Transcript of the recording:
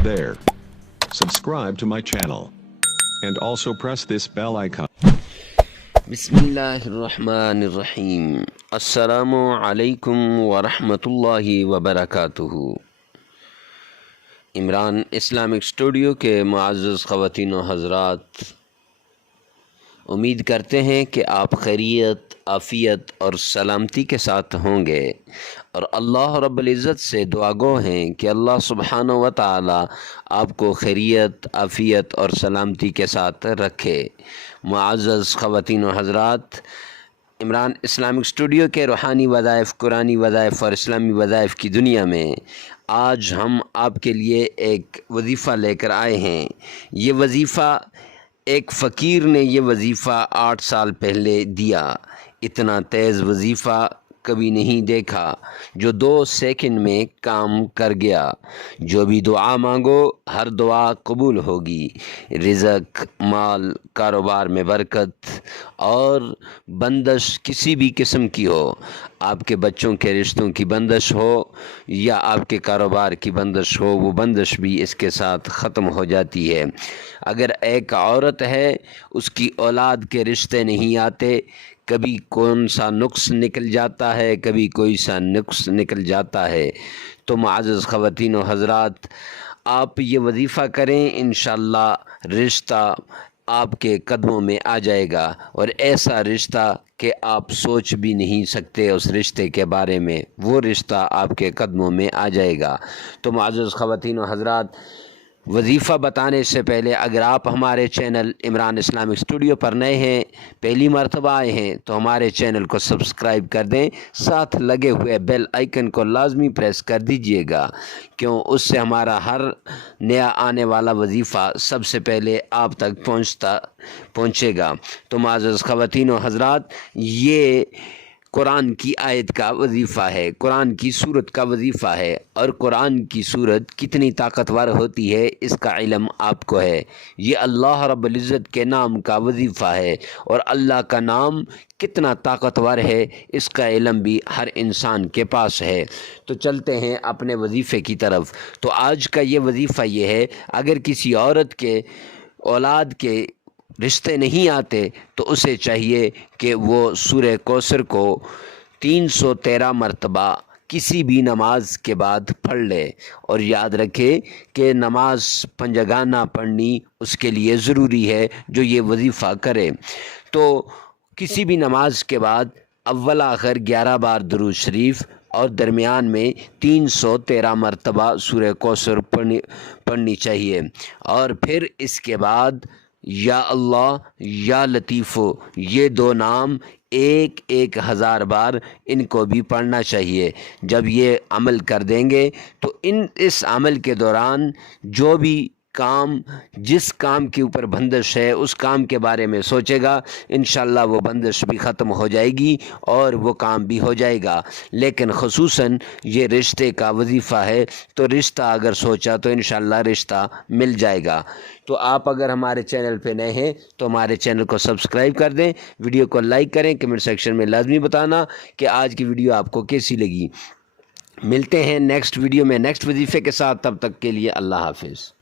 Hey there. Subscribe to my channel. And also press this bell icon. बिस्मिल्लाहिर्रहमानिर्रहीम। अस्सलामु अलैकुम वरहमतुल्लाहि वबरकातुहू। इमरान इस्लामिक स्टूडियो के मुअज़्ज़ज़ ख़वातीन व हज़रात, उम्मीद करते हैं कि आप खैरियत, आफ़ियत और सलामती के साथ होंगे और अल्लाह रब्बुल इज़्ज़त से दुआगो हैं कि अल्लाह सुब्हानहु व तआला आपको खैरियत, आफ़ियत और सलामती के साथ रखे। मुअज़्ज़ज़ ख़वातीन व हज़रात, इमरान इस्लामिक स्टूडियो के रूहानी वज़ाइफ़, कुरानी वज़ाइफ़ और इस्लामी वज़ाइफ़ की दुनिया में आज हम आपके लिए एक वजीफ़ा लेकर आए हैं। ये वजीफ़ा एक फ़कीर ने ये वजीफ़ा 8 साल पहले दिया। इतना तेज़ वजीफ़ा कभी नहीं देखा, जो 2 सेकंड में काम कर गया। जो भी दुआ मांगो हर दुआ कबूल होगी। रिज़्क़, माल, कारोबार में बरकत और बंदिश किसी भी किस्म की हो, आपके बच्चों के रिश्तों की बंदिश हो या आपके कारोबार की बंदिश हो, वो बंदिश भी इसके साथ ख़त्म हो जाती है। अगर एक औरत है, उसकी औलाद के रिश्ते नहीं आते, कभी कौन सा नुक्स निकल जाता है, कभी कोई सा नुक्स निकल जाता है, तो मुअज़्ज़ज़ ख़वातीन व हज़रात, आप ये वजीफ़ा करें, इंशाअल्लाह रिश्ता आपके कदमों में आ जाएगा और ऐसा रिश्ता कि आप सोच भी नहीं सकते उस रिश्ते के बारे में, वो रिश्ता आपके कदमों में आ जाएगा। तो मुअज़्ज़ज़ ख़वातीन व हज़रात, वजीफ़ा बताने से पहले अगर आप हमारे चैनल इमरान इस्लामिक स्टूडियो पर नए हैं, पहली मरतबा आए हैं, तो हमारे चैनल को सब्सक्राइब कर दें, साथ लगे हुए बेल आइकन को लाजमी प्रेस कर दीजिएगा, क्यों उससे हमारा हर नया आने वाला वजीफ़ा सबसे पहले आप तक पहुँचेगा। तो मुअज़्ज़ज़ ख़वातीन व हज़रात, ये कुरान की आयत का वजीफ़ा है, कुरान की सूरत का वजीफ़ा है और कुरान की सूरत कितनी ताकतवर होती है इसका इल्म आपको है। ये अल्लाह रब्बुल इज़्ज़त के नाम का वजीफ़ा है और अल्लाह का नाम कितना ताकतवर है इसका इल्म भी हर इंसान के पास है। तो चलते हैं अपने वजीफ़े की तरफ। तो आज का ये वजीफ़ा ये है, अगर किसी औरत के औलाद के रिश्ते नहीं आते तो उसे चाहिए कि वो सूरह कौसर को 313 मरतबा किसी भी नमाज के बाद पढ़ ले और याद रखे कि नमाज पंजगाना पढ़नी उसके लिए ज़रूरी है जो ये वजीफ़ा करे। तो किसी भी नमाज के बाद अव्वल आखिर 11 बार दुरूद शरीफ और दरमियान में 313 मरतबा सूरह कौसर पढ़नी चाहिए और फिर इसके बाद या अल्लाह या लतीफ़ो, ये 2 नाम 1,000 बार इनको भी पढ़ना चाहिए। जब ये अमल कर देंगे तो इस अमल के दौरान जो भी काम, जिस काम के ऊपर बंदिश है उस काम के बारे में सोचेगा, इंशाअल्लाह वो बंदिश भी ख़त्म हो जाएगी और वो काम भी हो जाएगा। लेकिन ख़ुसूसन ये रिश्ते का वजीफ़ा है, तो रिश्ता अगर सोचा तो इंशाअल्लाह रिश्ता मिल जाएगा। तो आप अगर हमारे चैनल पे नए हैं तो हमारे चैनल को सब्सक्राइब कर दें, वीडियो को लाइक करें, कमेंट सेक्शन में लाजमी बताना कि आज की वीडियो आपको कैसी लगी। मिलते हैं नेक्स्ट वीडियो में नेक्स्ट वजीफ़े के साथ, तब तक के लिए अल्लाह हाफिज़।